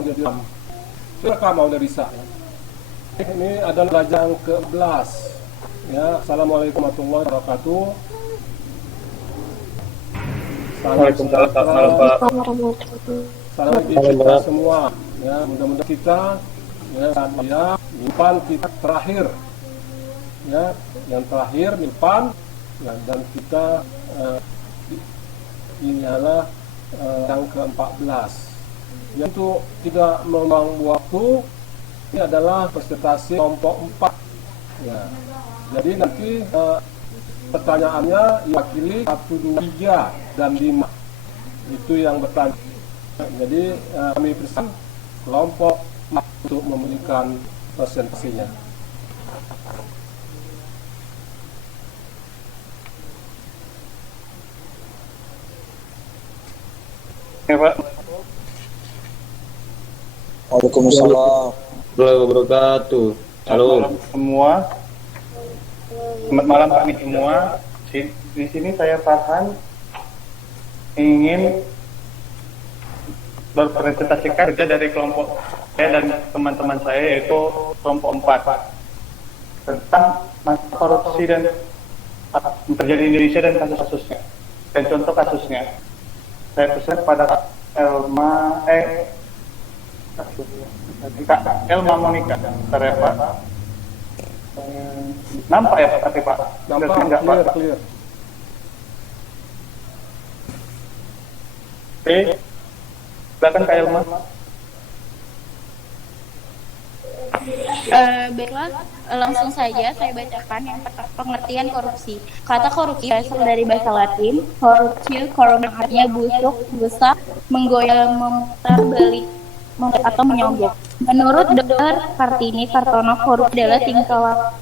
udah di silakan mau udah bisa ya. Ini adalah pelajaran ke-11 ya. Assalamualaikum warahmatullahi wabarakatuh. Salam sejahtera, salam kita semua ya. Mudah-mudahan kita ya depan kita terakhir ya, yang terakhir depan ya, dan kita ini adalah yang ke-14 yaitu tidak membuang waktu. Ini adalah presentasi kelompok 4 ya. Jadi nanti pertanyaannya diwakili 1, 2, 3 dan 5 itu yang bertanya. Jadi kami persilakan kelompok 4 untuk memberikan presentasinya. Ya, Pak. Waalaikumsalam Warahmatullahi wabarakatuh. Halo. Selamat malam semua. Selamat malam kami semua. Di sini saya Farhan ingin berpresentasikan kerja dari kelompok saya dan teman-teman saya yaitu kelompok 4 tentang masalah korupsi dan terjadi di Indonesia dan kasus-kasusnya dan contoh kasusnya. Saya pesan pada Kak Elma Monika, bentar ya Pak. Nampak ya Pak, tapi Pak? Nampak, enggak, clear, Pak? clear. Oke, silakan Kak Elma. Baiklah, langsung saja saya bacakan yang pengertian korupsi. Kata korupsi berasal dari bahasa Latin, corruptio, korum artinya busuk, rusak, menggoyang, memutar balik, atau menyogok. Menurut Dr. Kartini Kartono, korupsi adalah tingkah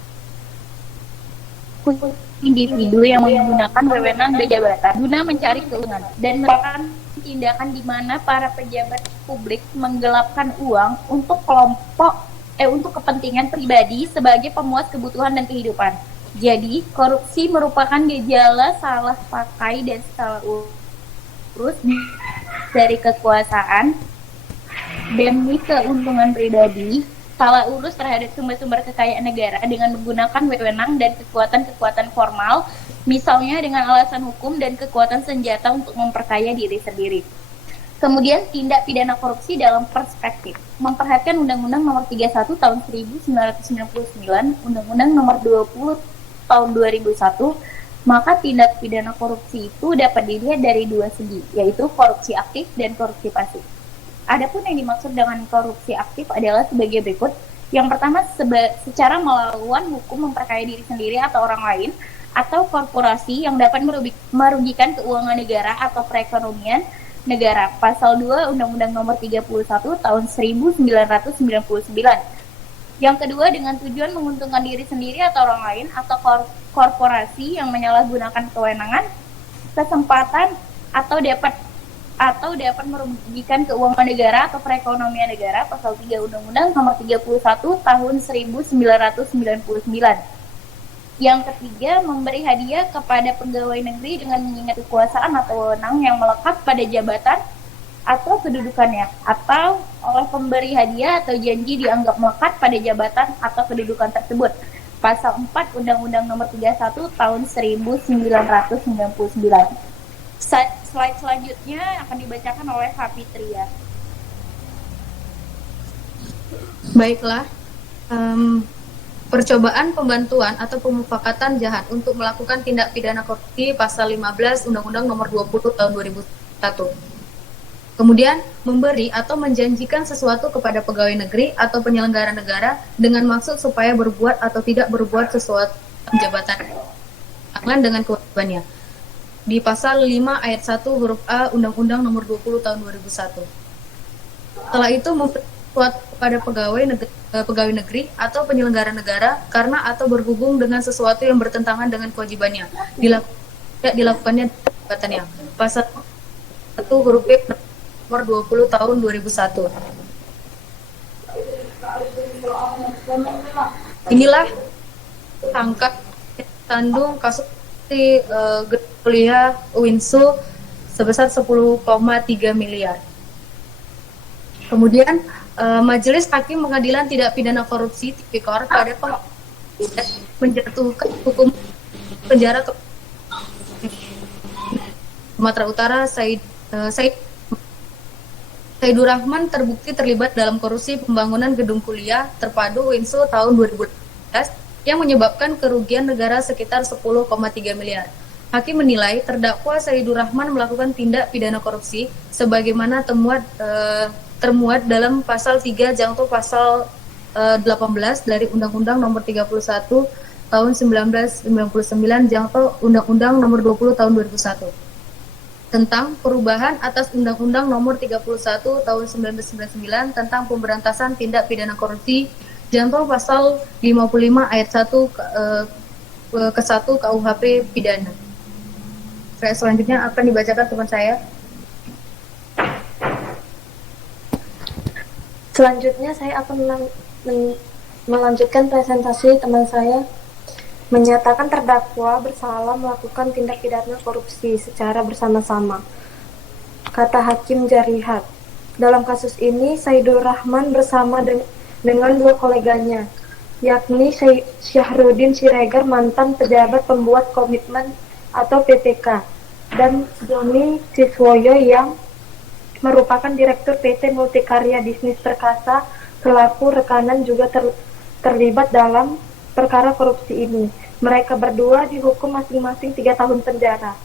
laku individu yang menggunakan wewenang dan jabatan guna mencari keuntungan dan merupakan tindakan di mana para pejabat publik menggelapkan uang untuk untuk kepentingan pribadi sebagai pemuas kebutuhan dan kehidupan. Jadi, korupsi merupakan gejala salah pakai dan salah urus dari kekuasaan demi keuntungan pribadi, salah urus terhadap sumber-sumber kekayaan negara dengan menggunakan wewenang dan kekuatan-kekuatan formal, misalnya dengan alasan hukum dan kekuatan senjata untuk memperkaya diri sendiri. Kemudian tindak pidana korupsi dalam perspektif memperhatikan Undang-Undang Nomor 31 Tahun 1999, Undang-Undang Nomor 20 Tahun 2001, maka tindak pidana korupsi itu dapat dilihat dari dua segi, yaitu korupsi aktif dan korupsi pasif. Adapun yang dimaksud dengan korupsi aktif adalah sebagai berikut. Yang pertama, secara melawan hukum memperkaya diri sendiri atau orang lain, atau korporasi yang dapat merugikan keuangan negara atau perekonomian negara. Pasal 2 Undang-Undang Nomor 31 Tahun 1999. Yang kedua, dengan tujuan menguntungkan diri sendiri atau orang lain, atau korporasi yang menyalahgunakan kewenangan, kesempatan, atau dapat merugikan keuangan negara atau perekonomian negara. Pasal 3 Undang-Undang Nomor 31 Tahun 1999. Yang ketiga, memberi hadiah kepada pegawai negeri dengan mengingat kekuasaan atau wewenang yang melekat pada jabatan atau kedudukannya, atau oleh pemberi hadiah atau janji dianggap melekat pada jabatan atau kedudukan tersebut. Pasal 4 Undang-Undang Nomor 31 Tahun 1999. Slide selanjutnya akan dibacakan oleh Fitria. Baiklah, percobaan pembantuan atau pemufakatan jahat untuk melakukan tindak pidana korupsi pasal 15 Undang-Undang Nomor 20 Tahun 2001. Kemudian, memberi atau menjanjikan sesuatu kepada pegawai negeri atau penyelenggara negara dengan maksud supaya berbuat atau tidak berbuat sesuatu jabatan dengan kewajibannya. Di pasal 5 ayat 1 huruf A Undang-Undang Nomor 20 Tahun 2001. Setelah itu memberi sesuatu kepada pegawai negeri atau penyelenggara negara karena atau berhubung dengan sesuatu yang bertentangan dengan kewajibannya dilakukannya jabatannya. Pasal 1 huruf B Nomor 20 Tahun 2001. Inilah angka tandung kasus kuliah UINSU sebesar 10,3 miliar. Kemudian Majelis Hakim Pengadilan Tindak Pidana Korupsi Tipikor pada menjatuhkan hukum penjara ke Sumatera Utara Saidur Rahman terbukti terlibat dalam korupsi pembangunan gedung kuliah terpadu Winsu tahun 2015 yang menyebabkan kerugian negara sekitar 10,3 miliar. Hakim menilai terdakwa Saidur Rahman melakukan tindak pidana korupsi sebagaimana termuat dalam pasal 3 jangto pasal 18 dari Undang-Undang Nomor 31 tahun 1999 jangto Undang-Undang Nomor 20 tahun 2001 tentang perubahan atas Undang-Undang Nomor 31 tahun 1999 tentang pemberantasan tindak pidana korupsi jangto pasal 55 ayat 1 ke 1 KUHP pidana. Selanjutnya akan dibacakan teman saya. Selanjutnya saya akan melanjutkan presentasi teman saya menyatakan terdakwa bersalah melakukan tindak pidana korupsi secara bersama-sama. Kata Hakim Jarihat, dalam kasus ini Saidur Rahman bersama dengan dua koleganya, yakni Syahrudin Siregar mantan pejabat pembuat komitmen atau PPK, dan Joni Siswoyo yang merupakan Direktur PT Multikarya Bisnis Perkasa selaku rekanan juga terlibat dalam perkara korupsi ini. Mereka berdua dihukum masing-masing 3 tahun penjara.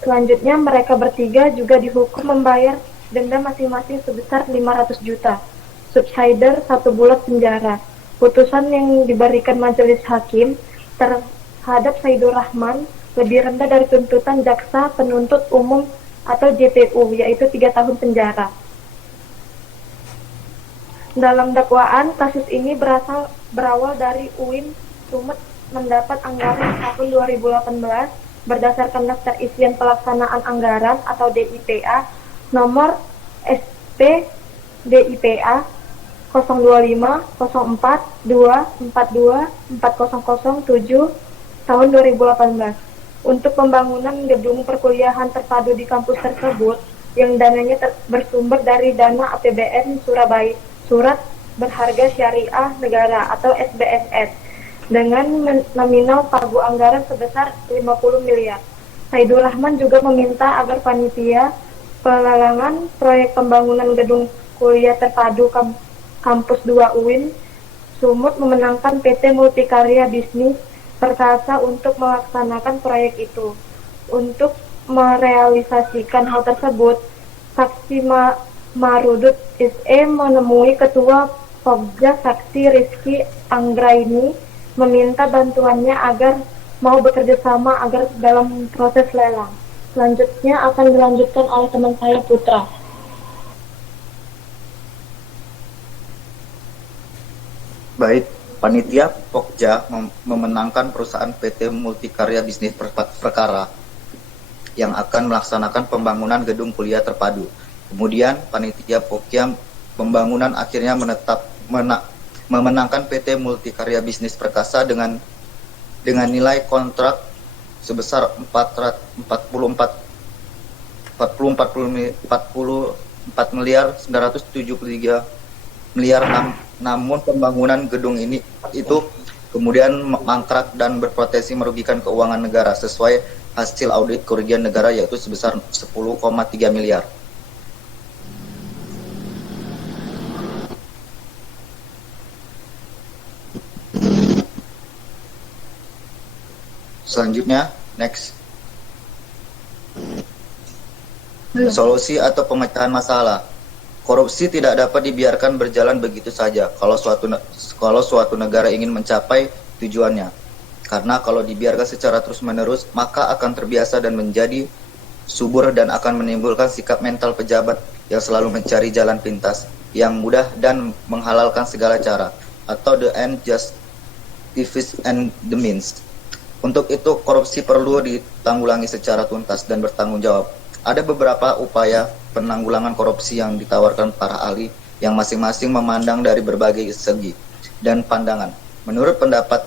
Selanjutnya mereka bertiga juga dihukum membayar denda masing-masing sebesar 500 juta. Subsider 1 bulan penjara. Putusan yang diberikan majelis hakim terhadap Saidur Rahman lebih rendah dari tuntutan jaksa penuntut umum atau JPU, yaitu 3 tahun penjara. Dalam dakwaan, kasus ini berawal dari UIN Sumet mendapat anggaran tahun 2018 berdasarkan daftar isian pelaksanaan anggaran atau DIPA nomor SP DIPA 02504242407 tahun 2018 untuk pembangunan gedung perkuliahan terpadu di kampus tersebut yang dananya bersumber dari dana APBN Surabaya, Surat Berharga Syariah Negara atau SBSN dengan nominal pagu anggaran sebesar 50 miliar. Saidur Rahman juga meminta agar panitia pelelangan proyek pembangunan gedung kuliah terpadu kampus 2 UIN Sumut memenangkan PT Multikarya Bisnis Perkasa untuk melaksanakan proyek itu. Untuk merealisasikan hal tersebut, saksi Marudut SE menemui Ketua Pokja Saksi Rizky Anggraini meminta bantuannya agar mau bekerja sama agar dalam proses lelang. Selanjutnya akan dilanjutkan oleh teman saya Putra. Baik, panitia Pokja memenangkan perusahaan PT Multikarya Bisnis Perkara yang akan melaksanakan pembangunan gedung kuliah terpadu. Kemudian panitia Pokja pembangunan akhirnya memenangkan PT Multikarya Bisnis Perkasa dengan nilai kontrak sebesar 44 miliar 973 miliar. Namun pembangunan gedung ini itu kemudian mangkrak dan berpotensi merugikan keuangan negara sesuai hasil audit kerugian negara yaitu sebesar 10,3 miliar. Selanjutnya, next. Solusi atau pemecahan masalah. Korupsi tidak dapat dibiarkan berjalan begitu saja kalau suatu negara ingin mencapai tujuannya. Karena kalau dibiarkan secara terus-menerus, maka akan terbiasa dan menjadi subur dan akan menimbulkan sikap mental pejabat yang selalu mencari jalan pintas, yang mudah dan menghalalkan segala cara, atau the end justifies and the means. Untuk itu, korupsi perlu ditanggulangi secara tuntas dan bertanggung jawab. Ada beberapa upaya penanggulangan korupsi yang ditawarkan para ahli yang masing-masing memandang dari berbagai segi dan pandangan. Menurut pendapat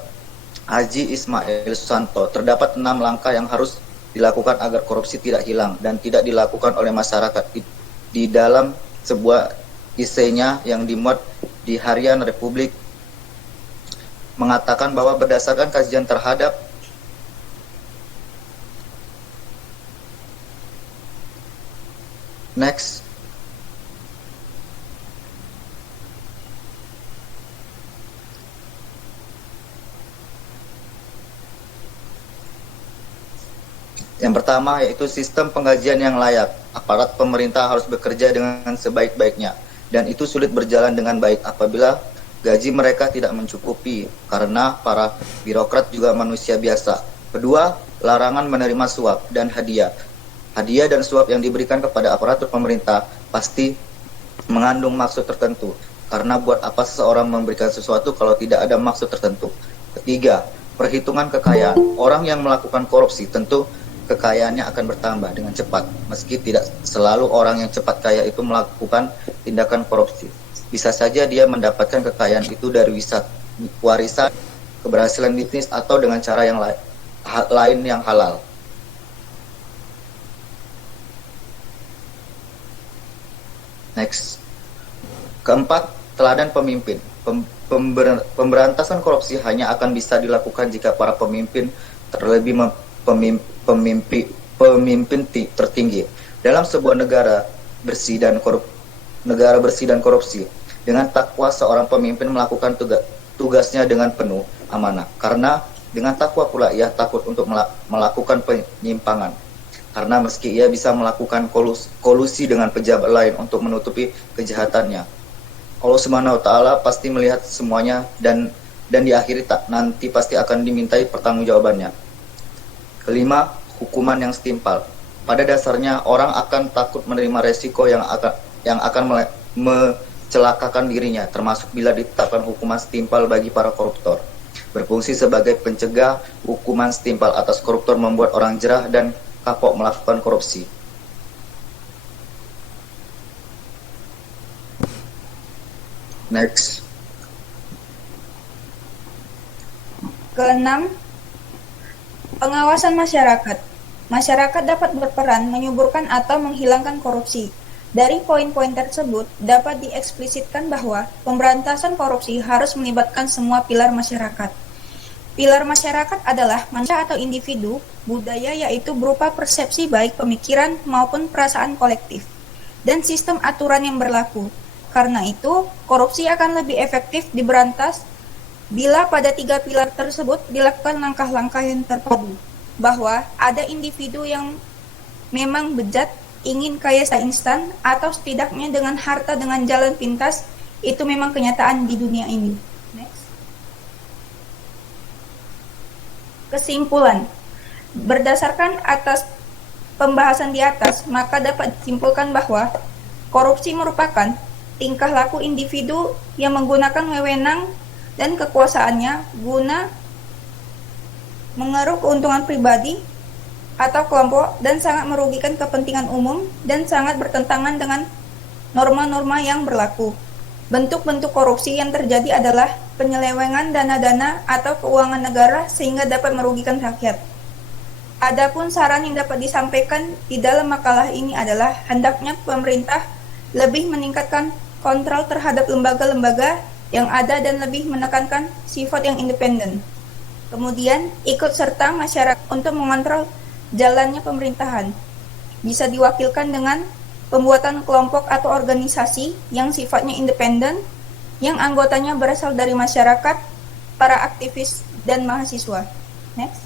Haji Ismail Susanto, terdapat 6 langkah yang harus dilakukan agar korupsi tidak hilang dan tidak dilakukan oleh masyarakat di dalam sebuah isenya yang dimuat di Harian Republik mengatakan bahwa berdasarkan kajian terhadap next yang pertama yaitu sistem penggajian yang layak. Aparat pemerintah harus bekerja dengan sebaik-baiknya dan itu sulit berjalan dengan baik apabila gaji mereka tidak mencukupi karena para birokrat juga manusia biasa. Kedua, larangan menerima suap dan hadiah. Hadiah dan suap yang diberikan kepada aparatur pemerintah pasti mengandung maksud tertentu. Karena buat apa seseorang memberikan sesuatu kalau tidak ada maksud tertentu. Ketiga, perhitungan kekayaan. Orang yang melakukan korupsi tentu kekayaannya akan bertambah dengan cepat. Meski tidak selalu orang yang cepat kaya itu melakukan tindakan korupsi. Bisa saja dia mendapatkan kekayaan itu dari warisan, keberhasilan bisnis, atau dengan cara yang lain yang halal. Next. Keempat, teladan pemimpin. Pemberantasan korupsi hanya akan bisa dilakukan jika para pemimpin terlebih pemimpin tertinggi dalam sebuah negara bersih dan korupsi. Dengan takwa seorang pemimpin melakukan tugasnya dengan penuh amanah. Karena dengan takwa pula ia takut untuk melakukan penyimpangan. Karena meski ia bisa melakukan kolusi dengan pejabat lain untuk menutupi kejahatannya, Allah Subhanahu wa Ta'ala pasti melihat semuanya dan di akhir nanti pasti akan dimintai pertanggungjawabannya. Kelima, hukuman yang setimpal. Pada dasarnya orang akan takut menerima resiko yang akan mencelakakan dirinya, termasuk bila ditetapkan hukuman setimpal bagi para koruptor. Berfungsi sebagai pencegah, hukuman setimpal atas koruptor membuat orang jerah dan kapok melakukan korupsi. Next. Keenam, pengawasan masyarakat. Masyarakat dapat berperan menyuburkan atau menghilangkan korupsi. Dari poin-poin tersebut dapat dieksplisitkan bahwa pemberantasan korupsi harus melibatkan semua pilar masyarakat. Pilar masyarakat adalah manusia atau individu, budaya yaitu berupa persepsi baik pemikiran maupun perasaan kolektif, dan sistem aturan yang berlaku. Karena itu, korupsi akan lebih efektif diberantas bila pada tiga pilar tersebut dilakukan langkah-langkah yang terpadu. Bahwa ada individu yang memang bejat, ingin kaya secara instan, atau setidaknya dengan harta dengan jalan pintas, itu memang kenyataan di dunia ini. Next. Kesimpulan, berdasarkan atas pembahasan di atas, maka dapat disimpulkan bahwa korupsi merupakan tingkah laku individu yang menggunakan wewenang dan kekuasaannya guna mengeruk keuntungan pribadi atau kelompok dan sangat merugikan kepentingan umum dan sangat bertentangan dengan norma-norma yang berlaku. Bentuk-bentuk korupsi yang terjadi adalah penyelewengan dana-dana atau keuangan negara sehingga dapat merugikan rakyat. Adapun saran yang dapat disampaikan di dalam makalah ini adalah hendaknya pemerintah lebih meningkatkan kontrol terhadap lembaga-lembaga yang ada dan lebih menekankan sifat yang independen. Kemudian, ikut serta masyarakat untuk mengontrol jalannya pemerintahan. Bisa diwakilkan dengan pembuatan kelompok atau organisasi yang sifatnya independen, yang anggotanya berasal dari masyarakat, para aktivis, dan mahasiswa. Next.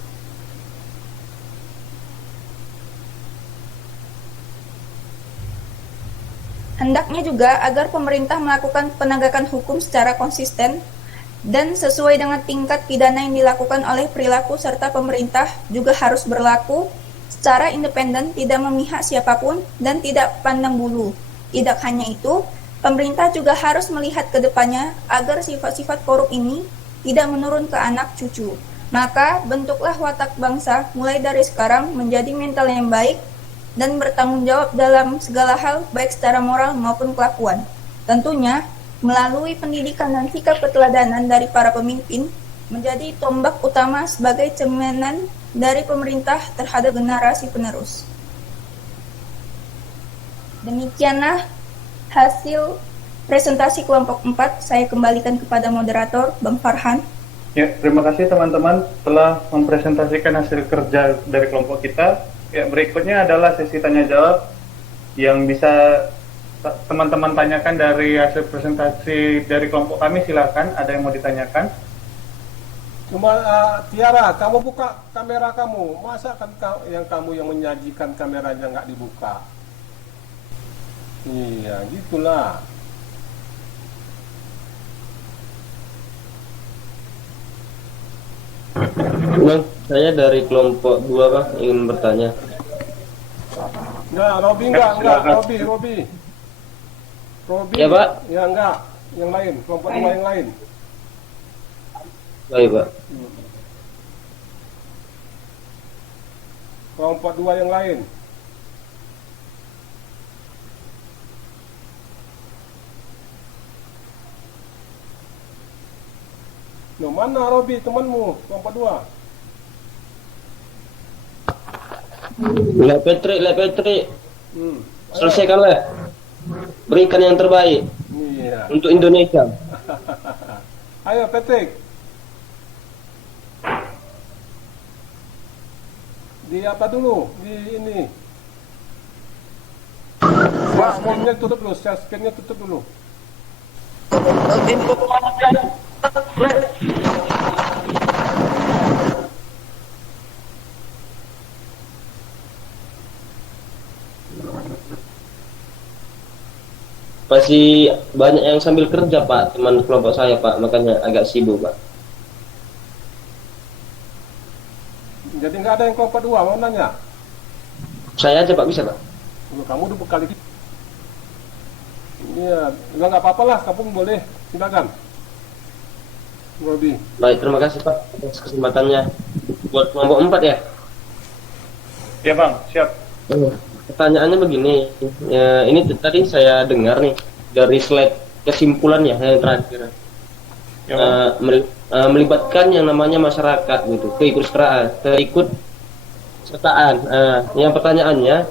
Hendaknya juga agar pemerintah melakukan penegakan hukum secara konsisten dan sesuai dengan tingkat pidana yang dilakukan oleh perilaku serta pemerintah juga harus berlaku secara independen, tidak memihak siapapun, dan tidak pandang bulu. Tidak hanya itu, pemerintah juga harus melihat ke depannya agar sifat-sifat korup ini tidak menurun ke anak cucu. Maka, bentuklah watak bangsa mulai dari sekarang menjadi mental yang baik dan bertanggung jawab dalam segala hal, baik secara moral maupun kelakuan. Tentunya, melalui pendidikan dan sikap keteladanan dari para pemimpin, menjadi tombak utama sebagai cerminan dari pemerintah terhadap generasi penerus. Demikianlah hasil presentasi kelompok 4 saya kembalikan kepada moderator, Bang Farhan. Ya, terima kasih teman-teman telah mempresentasikan hasil kerja dari kelompok kita. Ya, berikutnya adalah sesi tanya jawab yang bisa teman-teman tanyakan dari hasil presentasi dari kelompok kami. Silakan, ada yang mau ditanyakan? Cuma Tiara, kamu buka kamera kamu. Masa kan yang kamu yang menyajikan kameranya nggak dibuka? Iya, gitulah. Bang, saya dari kelompok 2 Pak, ingin bertanya. Enggak, Robi enggak, Robi. Ya Pak. Ya enggak, yang lain, kelompok 2 yang lain. Baik Pak. Kelompok 2 yang lain. Loh, mana Robi temanmu, kelompok 2? Lek Petri. Ayo. Selesaikanlah. Berikan yang terbaik Iya. untuk Indonesia. Ayo Patrick. Di apa dulu? Di ini. Share screen-nya tutup dulu, share screen-nya tutup dulu. Masih banyak yang sambil kerja Pak, teman kelompok saya Pak, makanya agak sibuk Pak. Jadi nggak ada yang kelompok 2, mau nanya? Saya aja Pak, bisa Pak? Kamu udah bekali. Iya, nggak apa-apa lah, kamu boleh, silakan. Robi. Baik, terima kasih Pak atas kesempatannya. Buat kelompok 4 ya? Ya Bang, siap. Pertanyaannya begini, ya, ini tadi saya dengar nih dari slide kesimpulannya yang terakhir, Ya, Bang. melibatkan yang namanya masyarakat gitu, keikutsertaan. Yang pertanyaannya,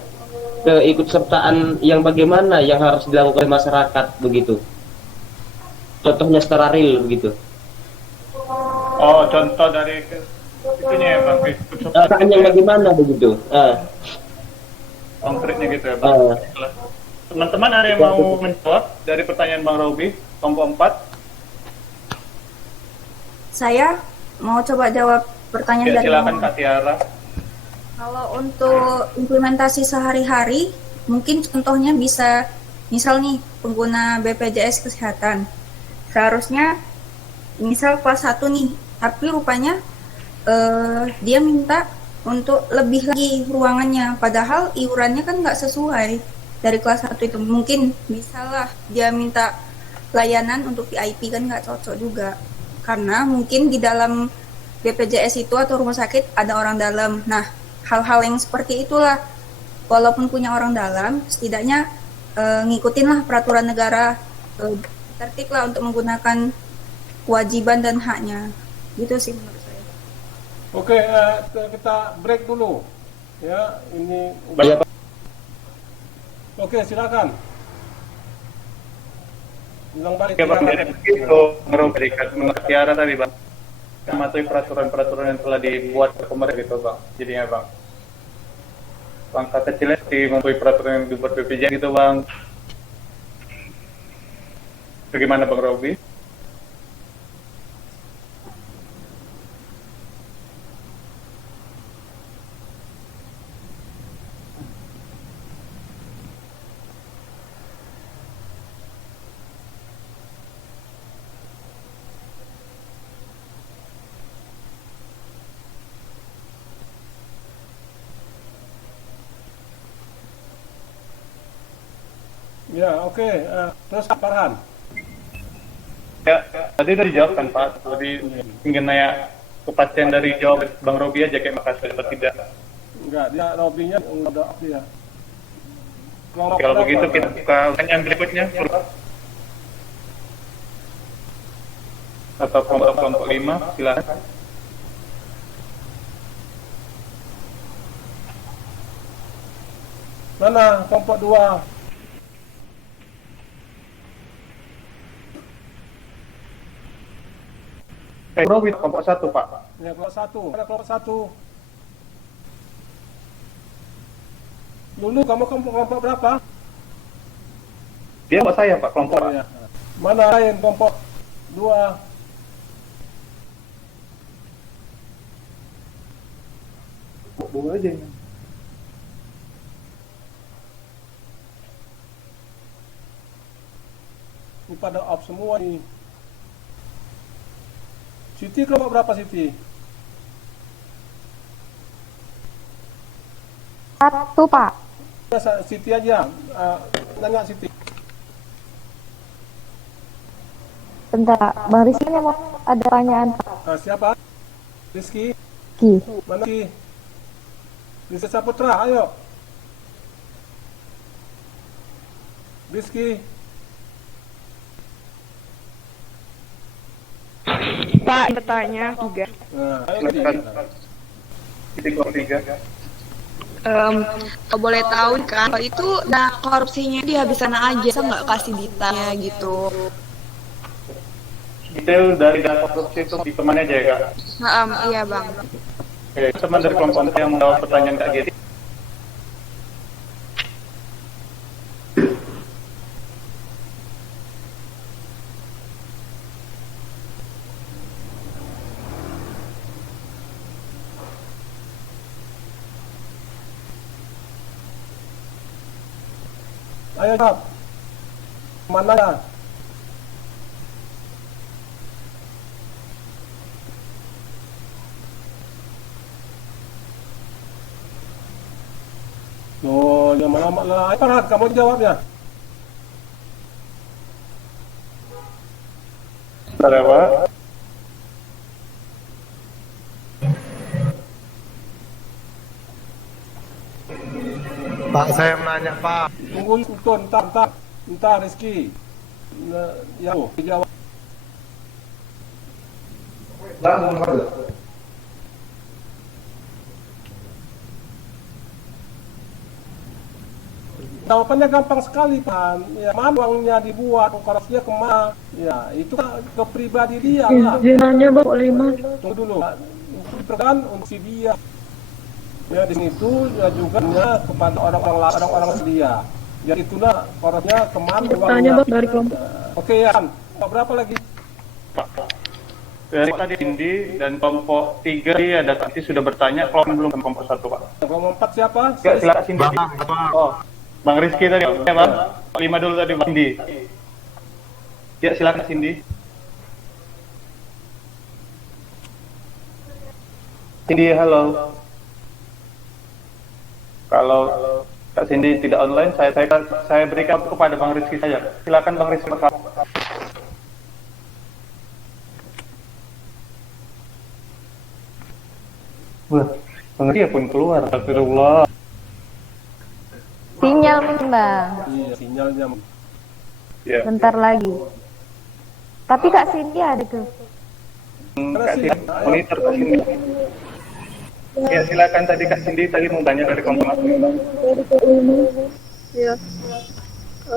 keikutsertaan yang bagaimana yang harus dilakukan oleh masyarakat begitu? Contohnya secara real begitu. Oh, contoh dari itunya ya Bang, Keikutsertaan yang bagaimana begitu? konkretnya gitu ya Bang. Teman-teman ada yang mau menjawab dari pertanyaan Bang Robi, kelompok 4? Saya mau coba jawab pertanyaan Ya, dari silakan Bang. Kak Tiara. Kalau untuk implementasi sehari-hari, mungkin contohnya bisa, misal nih, pengguna BPJS Kesehatan. Seharusnya, misal kelas 1 nih, tapi rupanya dia minta untuk lebih lagi ruangannya, padahal iurannya kan nggak sesuai dari kelas 1 itu. Mungkin misalnya dia minta layanan untuk VIP kan nggak cocok juga, karena mungkin di dalam BPJS itu atau rumah sakit ada orang dalam. Nah, hal-hal yang seperti itulah, walaupun punya orang dalam, setidaknya ngikutinlah peraturan negara, tertiblah untuk menggunakan kewajiban dan haknya. Gitu sih menurut saya. Oke, kita break dulu. Ya, ini. Baik, Pak. Oke, silakan. Bilang balik. Ya Bang, Tiara. jadi begitu menurut Tiara tadi Bang, mematuhi peraturan-peraturan yang telah dibuat pemerintah gitu Bang. Jadinya Bang, langkah kecilnya seperti mematuhi peraturan yang dibuat BPJS gitu Bang. Bagaimana Bang Robi? Ya, oke. Terus Farhan. Ya, tadi udah dijawab kan Pak. Tadi ingin nanya kepastian dari jawab Bang Robi aja kayak makasih atau tidak. Enggak, dia Robinya udah dia. Kalau begitu kita buka pertanyaan berikutnya. Atau kelompok 5, silakan. Mana kelompok 2? Bro, kelompok 1, Pak. Ya, kelompok 1. Ada kelompok 1. Lulu, kamu kelompok berapa? Dia kelompok saya, Pak, kelompok. Oh, ya. Mana lain kelompok 2? Boleh aja. Ini pada off semua nih. Siti kelompok berapa, Siti? 1, Pak. Ya, Siti aja. Nanya Siti. Bentar, Bang Rizky mau ada pertanyaan, Pak. Siapa? Rizky? Ki. Mana Rizky? Rizky Saputra, ayo. Rizky. Pak, bertanya juga. Nah, ayo Silakan. Titik kelompok 3. Kalau boleh tahu kan, itu korupsinya dihabiskan aja, saya nggak kasih ditanya gitu. Detail dari data korupsi itu di temannya aja ya, Kak? Iya bang. Oke, teman dari kelompok 4 yang menjawab pertanyaan Kak Gedi. Ayo jawab. Mana ya? Oh, yang lama lah. Ayo Farhan, kamu jawabnya. Bentar ya, Pak. Pak, saya menanya, Pak. Tunggu itu, entar Rizky. Nah, ya, dijawab. Jawabannya gampang sekali, Pak. Ya, mana uangnya dibuat, korupsinya kemana? Ya, itu ke pribadi dia lah. Jinanya Bapak 5. Tunggu dulu. Itu kan untuk si dia. Ya, di situ ya juga kepada orang-orang dia. Jadi itulah korupsinya kemana uangnya. Dari kelompok. Oke ya, berapa lagi? Pak. Dari tadi Cindy dan kelompok 3 ada tadi sudah bertanya, kalau belum kelompok 1, Pak. Kelompok 4 siapa? Ya, silakan Cindy. Oh, Bang Rizky tadi, ya Bang. 5 dulu tadi, Bang Cindy. Ya, silakan Cindy. Cindy, halo. Kalau Kak Cindy tidak online, saya berikan kepada Bang Rizky saja. Silakan Bang Rizky. Wah, Bang Rizky pun keluar. Astagfirullah. Sinyal Bang. Iya, sinyalnya. Ya. Bentar lagi. Tapi Kak Cindy ada tuh. Kak Cindy, monitor Kak Cindy. Ya, silakan tadi Kak Cindy tadi mau tanya dari kelompok. Ya.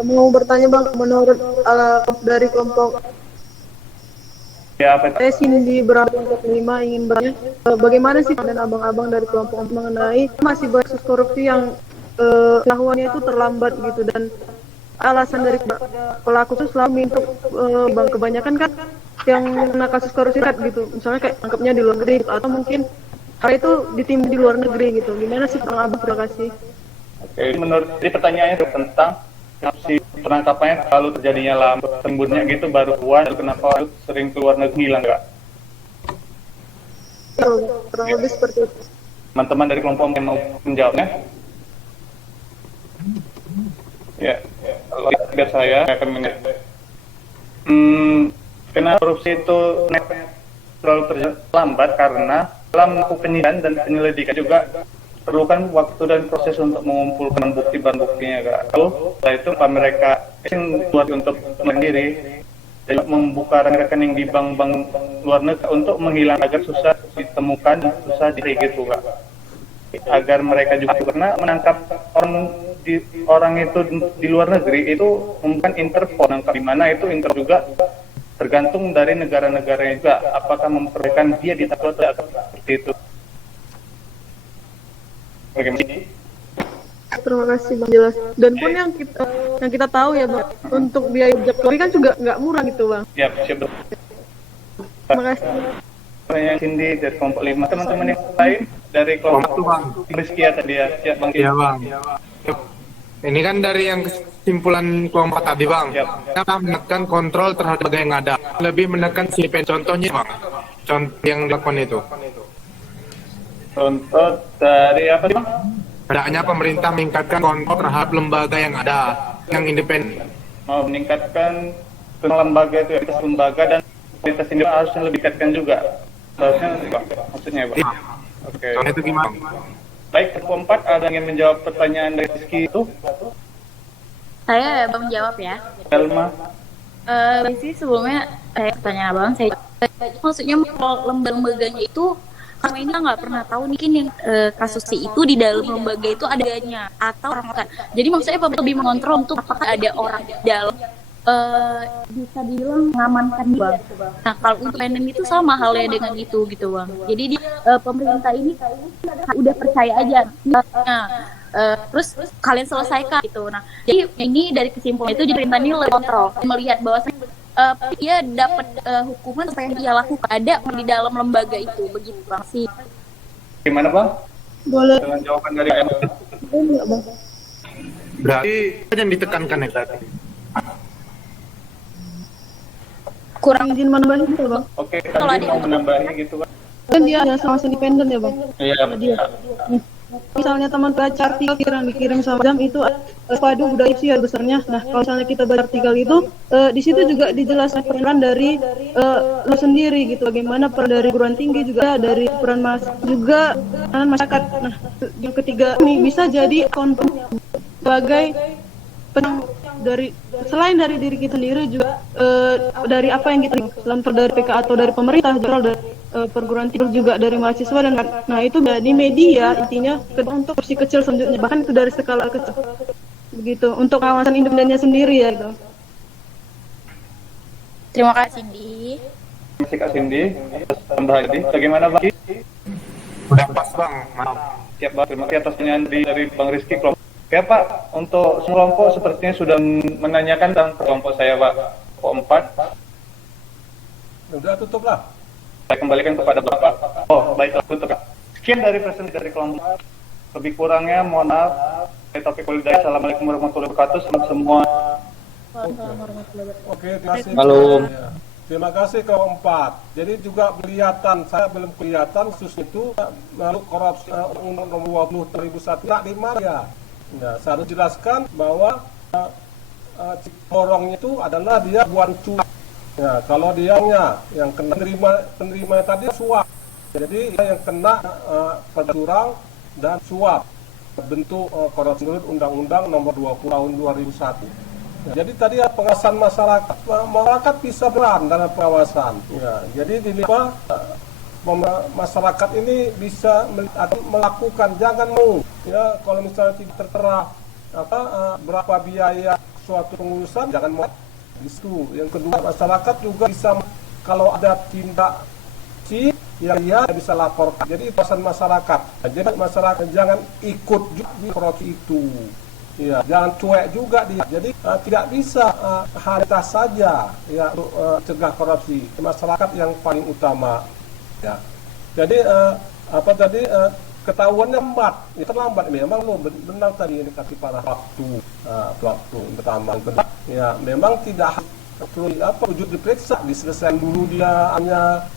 Mau bertanya bang, menurut dari kelompok Ya, apa saya Cindy berapa kelompok 5 ingin bertanya, bagaimana sih dan abang-abang dari kelompok mengenai masih banyak kasus korupsi yang pelakuannya itu terlambat gitu, dan alasan dari pelaku itu selalu minta bang, kebanyakan kan yang kena kasus korupsi gitu, misalnya kayak tangkapnya di luar negeri atau mungkin hal itu ditimbul di luar negeri gitu. Gimana sih bang abang? Terima kasih. Oke, menurut jadi pertanyaannya tentang si penangkapannya kalau terjadinya lama, tembunnya gitu baru keluar, kenapa sering keluar negeri hilang nggak? Ya, kurang lebih seperti itu. Teman-teman dari kelompok yang mau menjawabnya? Ya, kalau biar saya akan menjawab. Kenapa korupsi itu terlalu terlambat karena dalam melakukan penyidikan dan penyelidikan juga perlukan waktu dan proses untuk mengumpulkan bukti-buktinya, Kak. Lalu setelah itu mereka buat untuk mandiri membuka rekening di bank-bank luar negeri untuk menghilang agar susah ditemukan, susah dicari gitu, Kak. Agar mereka juga karena menangkap orang itu di luar negeri itu bukan Interpol, di mana itu Interpol juga tergantung dari negara-negaranya juga, apakah memperbolehkan dia ditakuti atau seperti itu. Bagaimana? Terima kasih Bang jelas. Dan pun yang kita tahu ya Bang, untuk biaya Polri kan juga nggak murah gitu Bang. Siap. Terima kasih. Yang Cindy dari kelompok 5, teman-teman yang lain dari kelompok Rizky ya tadi ya. Siap Bang. Iya Bang. Ini kan dari yang kesimpulan kelompok tadi Bang. Kita menekan kontrol terhadap yang ada. Lebih menekan CPN. Contohnya Bang. Contoh yang dilakukan itu. Contoh dari apa sih Bang? Hendaknya pemerintah meningkatkan kontrol terhadap lembaga yang ada, yang independen. Meningkatkan lembaga itu, lembaga dan kualitas sendiri harusnya lebih tingkatkan juga. Harusnya Bang, maksudnya Bang. Oke. Itu gimana? Baik, kelompok 4 ada yang menjawab pertanyaan dari Rizky itu? Saya Bang jawab ya. Elma. Sih sebelumnya saya pertanyaan Abang, saya maksudnya kalau lembaga-lembaganya itu selama ini nggak pernah tahu mungkin yang kasus itu di dalam lembaga itu adanya atau orang. Jadi maksudnya lebih mengontrol untuk apakah ada orang di dalam bisa dibilang mengamankan Bang. Nah kalau untuk independen itu sama halnya dengan itu gitu Bang. Jadi di pemerintah ini udah percaya aja. Nah, terus kalian selesaikan gitu. Nah jadi ini dari kesimpulan itu jadi pemerintah ini lebih kontrol melihat bahwa dia dapat hukuman apa yang dia lakukan ada di dalam lembaga itu begitu Bang sih. Gimana Bang? Boleh. Dengan jawaban dari Elma. Berarti yang ditekankan ya tadi. Kurang izin menambahin gitu Bang. Oke, tadi mau menambahi gitu Bang. Kan dia ada sama independen ya Bang. Iya dia. Misalnya teman baca artikel yang dikirim sama jam itu padu budaya sosial besarnya. Nah kalau misalnya kita baca artikel itu di situ juga dijelaskan peran dari lo sendiri gitu, bagaimana peran dari perguruan tinggi juga dari peran juga peran masyarakat. Nah yang ketiga ini bisa jadi konten sebagai dari selain dari diri kita sendiri juga dari apa yang kita selain dari PK atau dari pemerintah general dari perguruan tinggi juga dari mahasiswa dan nah itu di media intinya untuk porsi kecil selanjutnya bahkan itu dari skala kecil begitu untuk kawasan independennya sendiri ya gitu. Terima kasih Cindy. Terima kasih Kak Cindy. Tambah lagi. Bagaimana Bang? Udah pas Bang. Maaf. Siap Bang. Terima kasih atas pertanyaan dari Bang Rizky kelompok. Ya Pak, untuk kelompok sepertinya sudah menanyakan tentang kelompok saya Pak. Kelompok 4. Udah tutup lah. Saya kembalikan kepada Bapak. Oh, baiklah tutup. Sekian dari presentasi dari kelompok. Lebih kurangnya mohon maaf. Saya Taufik Walhidayat. Assalamualaikum warahmatullahi wabarakatuh. Selamat semua. Oke, terima kasih. Halo. Terima kasih kelompok 4. Jadi juga kelihatan, saya belum kelihatan khusus itu lalu korupsi Undang-Undang Nomor 20 2001 tak di mana ya. Nah, saya harus jelaskan bahwa borongnya itu adalah dia buat cuan. Ya, kalau dianya yang kena penerima tadi suap. Jadi yang kena curang dan suap bentuk korupsi menurut Undang-Undang Nomor 20 Tahun 2001. Ya, jadi tadi ya, pengawasan masyarakat bisa peran dalam pengawasan. Ya, jadi dilihat masyarakat ini bisa melakukan, jangan mau ya kalau misalnya tidak tertera berapa biaya suatu pengurusan jangan mau itu. Yang kedua masyarakat juga bisa kalau ada tindak yang dia bisa laporkan. Jadi pesan masyarakat. Jadi masyarakat jangan ikut juga di korupsi itu. Ya, jangan cuek juga dia. Jadi tidak bisa hanya saja ya untuk cegah korupsi. Masyarakat yang paling utama. Ya. Jadi ketahuannya lambat, ya, terlambat memang lo benar tadi ini kasih para waktu pertama ya memang tidak perlu wujud diperiksa diselesaikan dulu dia hanya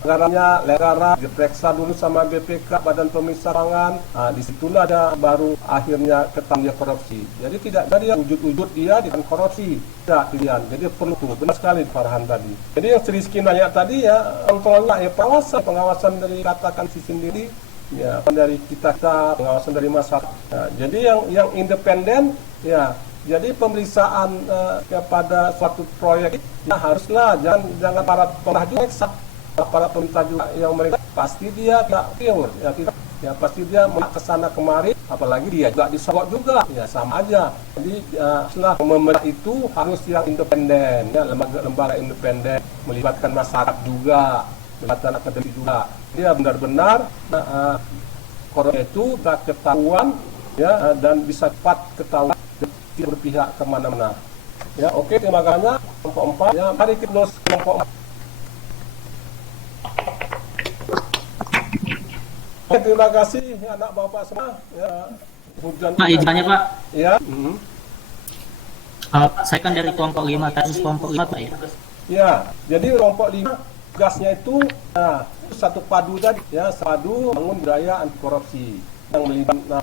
anggarannya negara diperiksa dulu sama BPK Badan Pemeriksa Keuangan. Disitulah ada baru akhirnya ketahuan dia korupsi. Jadi tidak ada dia wujud-wujud dia dengan korupsi. Tidak pilihan. Jadi perlu tuh benar sekali Farhan tadi. Jadi yang Rizky nanya tadi ya kontrolnya ya pengawasan dari katakan si sendiri ya dari kita pengawasan dari masyarakat. Nah, jadi yang independen ya. Jadi pemeriksaan kepada suatu proyek ya, haruslah jangan para pemerintah juga para pemerintah juga yang mereka pasti dia tidak pure ya tidak ya pasti dia ke sana kemari, apalagi dia juga disogok juga, ya sama aja. Jadi setelah pemerintah itu harus yang independen, ya lembaga independen, melibatkan masyarakat juga, melibatkan akademisi juga. Dia benar-benar korupsi itu tak ketahuan, ya dan bisa cepat ketahuan, berpihak kemana-mana. Ya oke, terima kasih kelompok 4. Ya mari kita close kelompok 4. Oke, terima kasih anak bapak semua. Ya, hujan. Pak, izin Pak. Ya. Saya kan dari kelompok 5, tadi kelompok 5 Pak ya. Ya, jadi kelompok 5 tugasnya itu satu padu tadi, ya padu bangun budaya anti korupsi yang melibatkan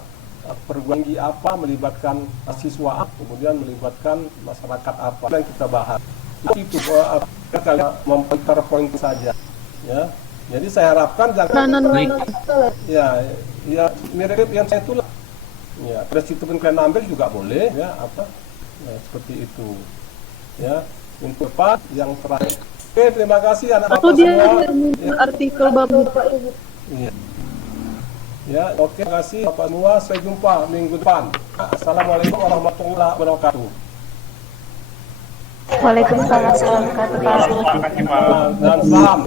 perguruan tinggi apa, melibatkan siswa apa, kemudian melibatkan masyarakat apa yang kita bahas. Itu kalian memputar poin saja, ya. Jadi saya harapkan jangan ya mirip yang saya tulis. Ya, presiden kalian ambil juga boleh, ya apa, ya, seperti itu. Ya, untuk Pak yang terakhir. Oke, terima kasih anak-anak semua. Ya. Artikel Bapak. Iya. Ya, oke, terima kasih Bapak semua. Sampai jumpa minggu depan. Assalamualaikum warahmatullahi wabarakatuh. Waalaikumsalam warahmatullahi wabarakatuh. Dan salam.